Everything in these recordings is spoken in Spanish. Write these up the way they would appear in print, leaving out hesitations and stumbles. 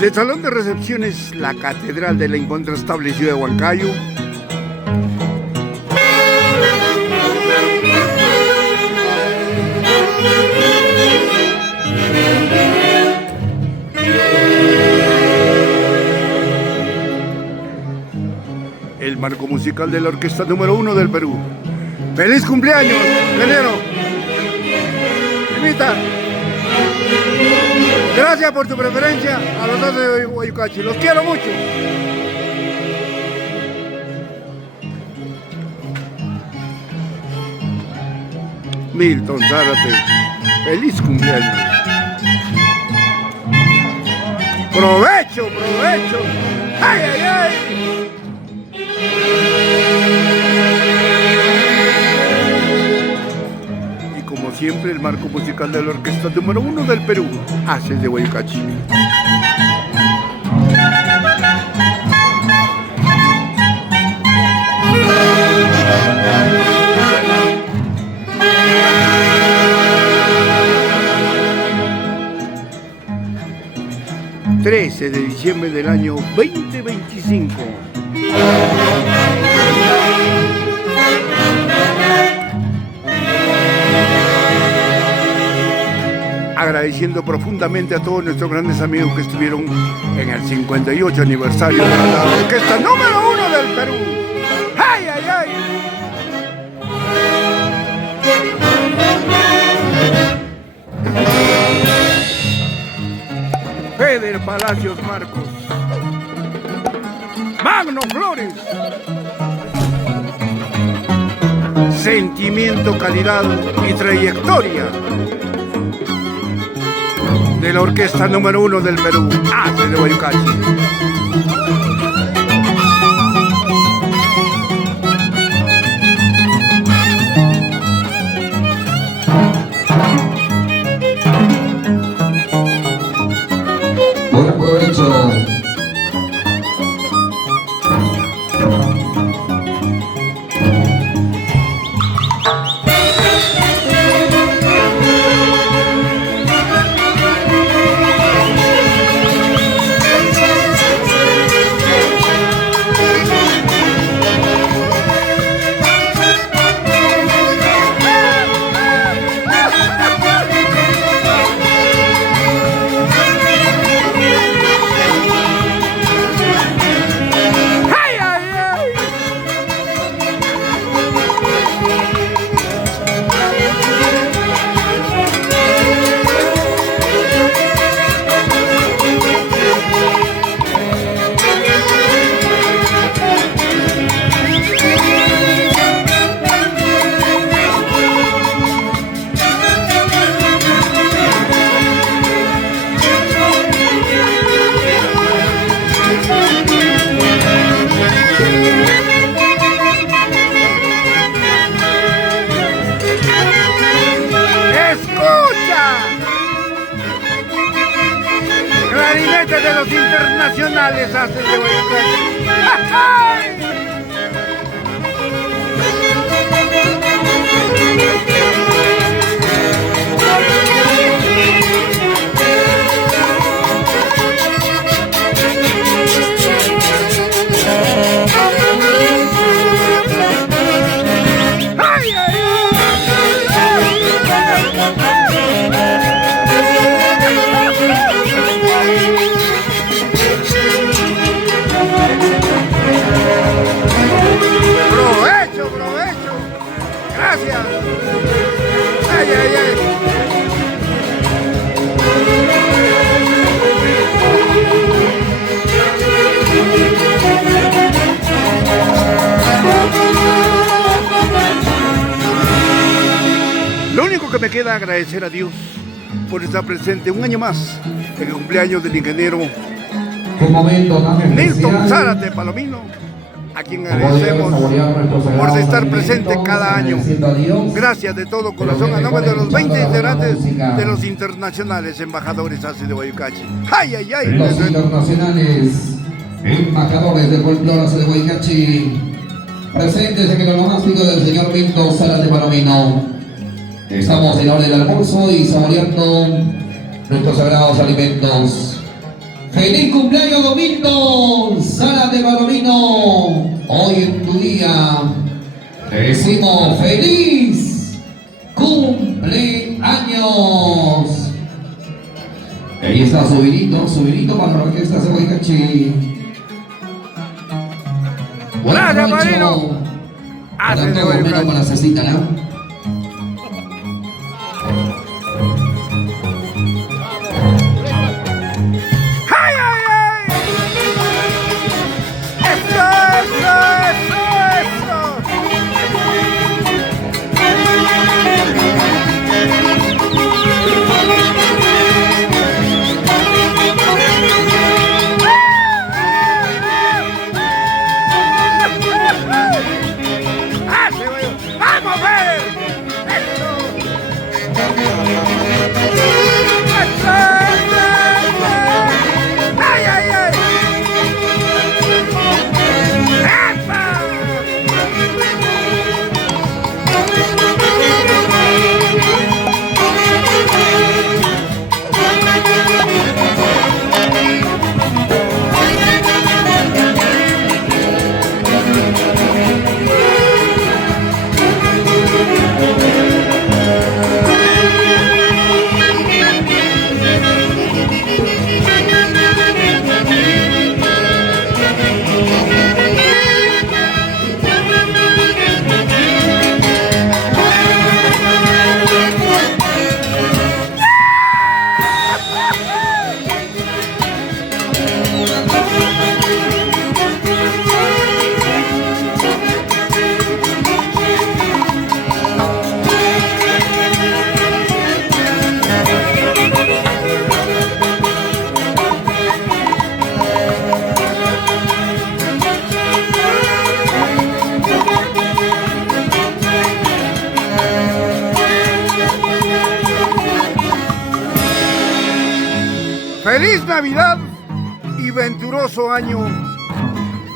Desde el Salón de Recepciones, la Catedral de la Incontrastable Ciudad de Huancayo, el marco musical de la orquesta número 1 del Perú. ¡Feliz cumpleaños, Venero! Invita. Gracias por tu preferencia a los dos de Guayucachi. Los quiero mucho. Milton Zárate, feliz cumpleaños. ¡Provecho, provecho! ¡Ay, ay, ay! Y como siempre, el marco musical de la orquesta número 1 del Perú, Haces de Guayucachi. ...13 de diciembre del año 2025... agradeciendo profundamente a todos nuestros grandes amigos que estuvieron en el 58 aniversario de la orquesta número 1 del Perú. ¡Ay, ay, ay! Feder Palacios Marcos, Magno Flores, sentimiento, calidad y trayectoria de la orquesta número 1 del Perú, Haces de Guayucachi. Buen provecho. De los internacionales, Haces de Guayucachi. Gracias. Ay, ay, ay. Lo único que me queda es agradecer a Dios por estar presente un año más en el cumpleaños del ingeniero Milton Zárate Palomino, a quien agradecemos por estar presente cada año. Gracias de todo corazón a nombre de los 20 integrantes de los internacionales embajadores Haces de Guayucachi. ¡Ay, ay, ay! Los internacionales embajadores del folclore Haces de Guayucachi, presentes en el onomástico del señor Milton Zárate Palomino. Estamos en la hora del almuerzo y saboreando nuestros sagrados alimentos. Feliz cumpleaños, Domingo Salas de Palomino. Hoy en tu día te decimos feliz cumpleaños. Ahí está subidito para la orquesta de Huaycachi. Gracias, padrino. Para todo menos para Cecita, ¿no? ¡Ay, ay, ay! ¡Eso, eso! ¡Vamos, Fer! ¡Eso! ¡Ay, ay, ay! ¡Epa! ¡Feliz Navidad y venturoso año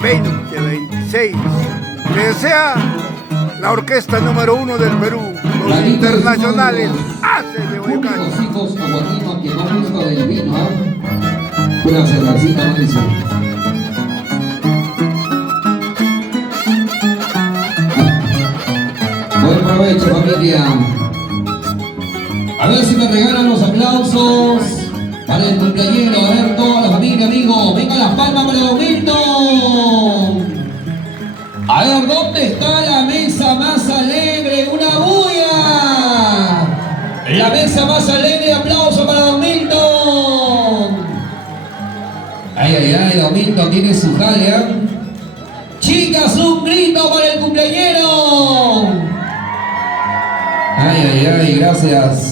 2026! Le desea la orquesta número 1 del Perú, los internacionales Haces de Huaycachi. Los hijos como niño que no gusta del vino, ¿eh? Una cervecita, no dice. Buen provecho, familia. A ver si me regalan los aplausos para el cumpleañero. A ver, toda la familia, amigos. Venga las palmas para Domington. A ver, ¿dónde está la mesa más alegre? ¡Una bulla! La mesa más alegre, aplauso para Domington. Ay, ay, ay, Domington tiene su jale, ¿eh? Chicas, un grito para el cumpleañero. Ay, ay, ay, gracias.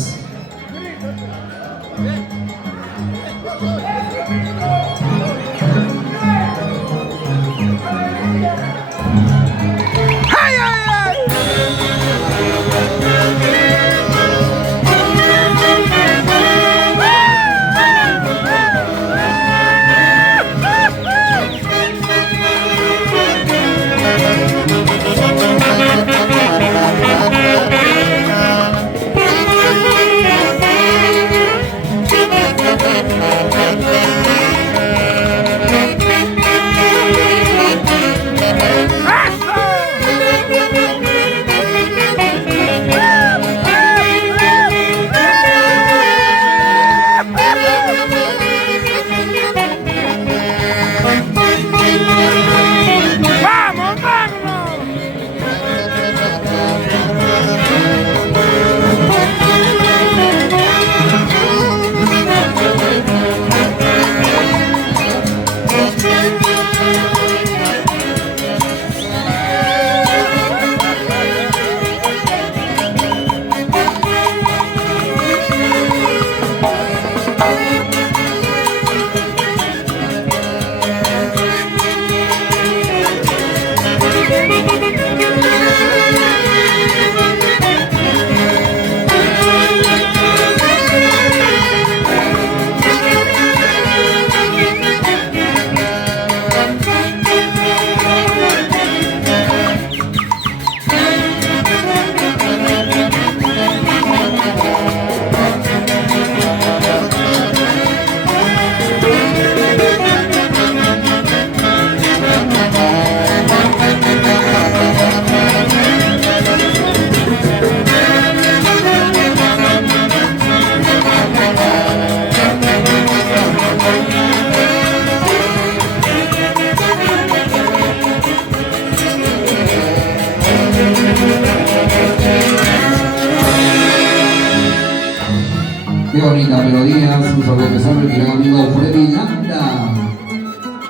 melodías, un saludo especial mi gran amigo Freddy Landa.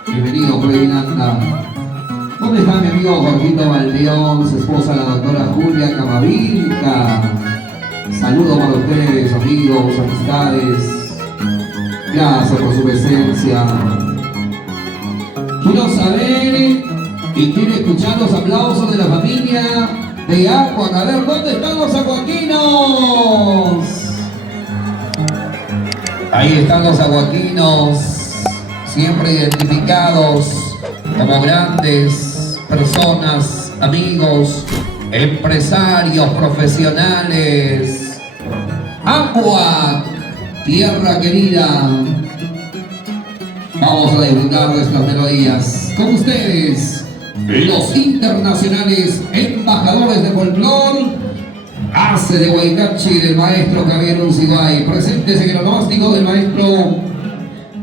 Bienvenido, Freddy Landa. ¿Dónde está mi amigo Jorgito Valdeón, su esposa la doctora Julia Camavilca? Saludos para ustedes, amigos, amistades. Gracias por su presencia. Quiero saber y quiero escuchar los aplausos de la familia de Aqua. A ver, ¿dónde están los aguaquinos? Ahí están los aguaquinos, siempre identificados como grandes personas, amigos, empresarios, profesionales. Aqua, tierra querida. Vamos a disfrutar de estas melodías con ustedes, los internacionales embajadores de folclore, Ace de Huaycachi del maestro Javier Uncibay. Presentes en el onomástico del maestro,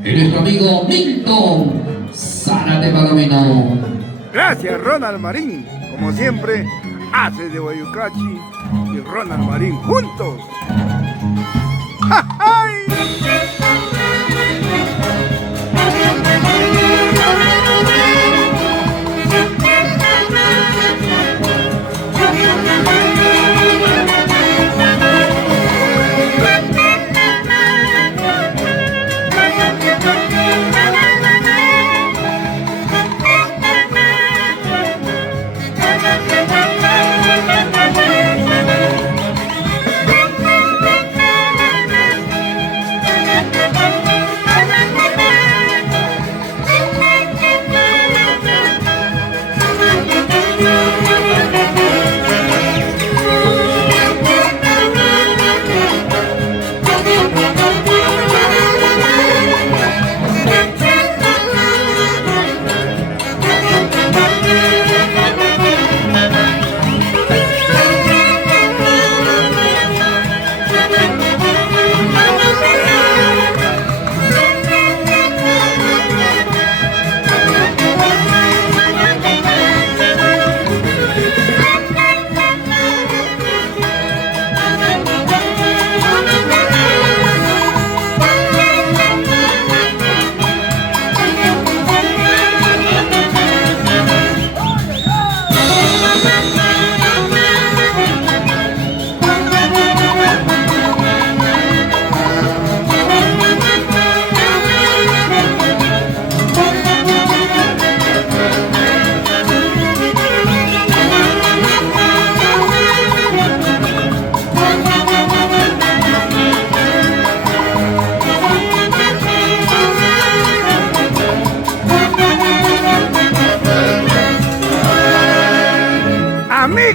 nuestro amigo Milton Zárate Palomino. Gracias, Ronald Marín. Como siempre, Ace de Huaycachi y Ronald Marín juntos. ¡Ja, ja!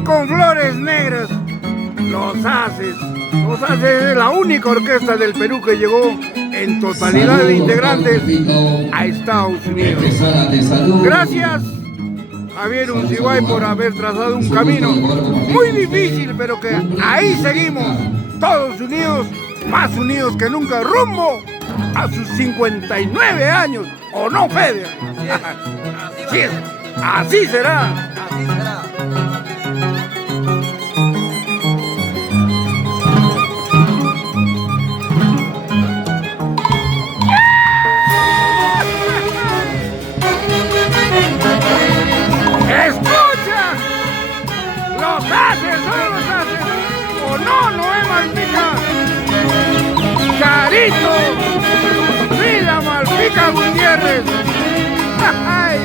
Con flores negras, los Haces es la única orquesta del Perú que llegó en totalidad de integrantes a Estados Unidos. Gracias, Javier Uncibay, por haber trazado un camino muy difícil, pero que ahí seguimos, todos unidos, más unidos que nunca, rumbo a sus 59 años, ¿o no, Fede? Así es. Así será. Así será. ¡Escucha! ¡Los Haces, son los Haces! ¡O no, Noé Malpica! ¡Carito! ¡Vida Malpica Gutiérrez! ¡Ay!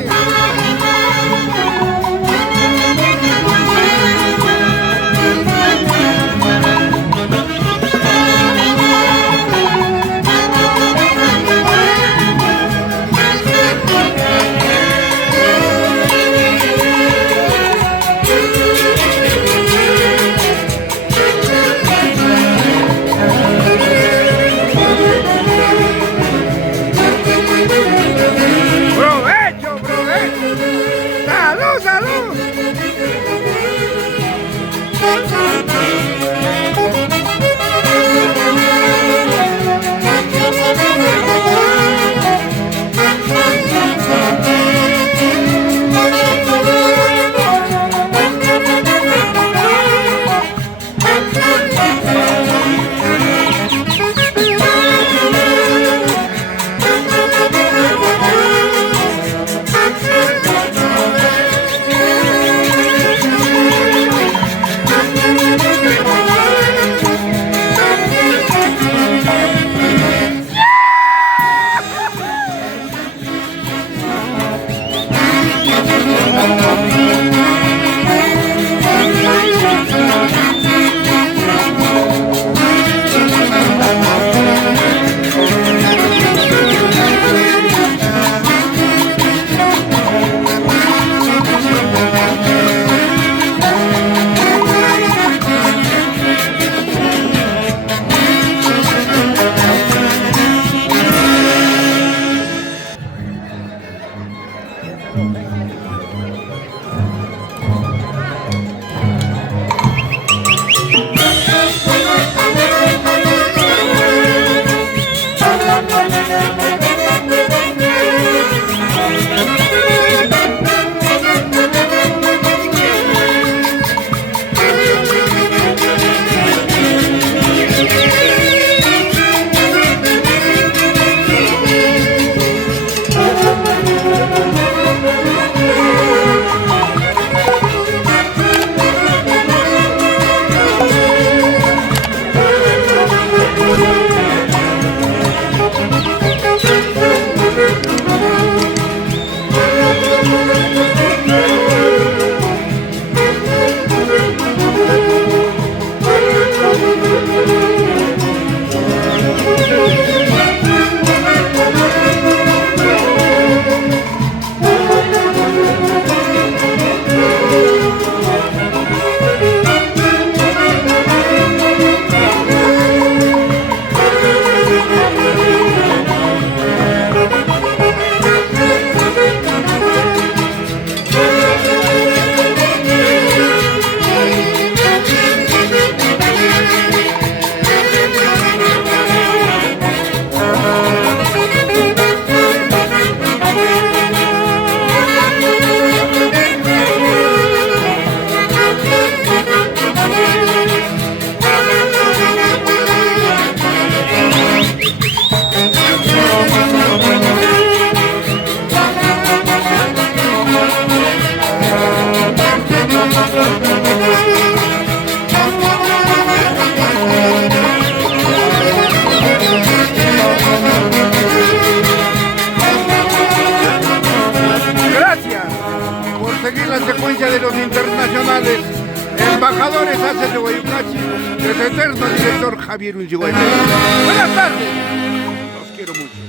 De los internacionales, embajadores hace de Guayucachi, el eterno director Javier Unzigüey. Buenas tardes, los quiero mucho.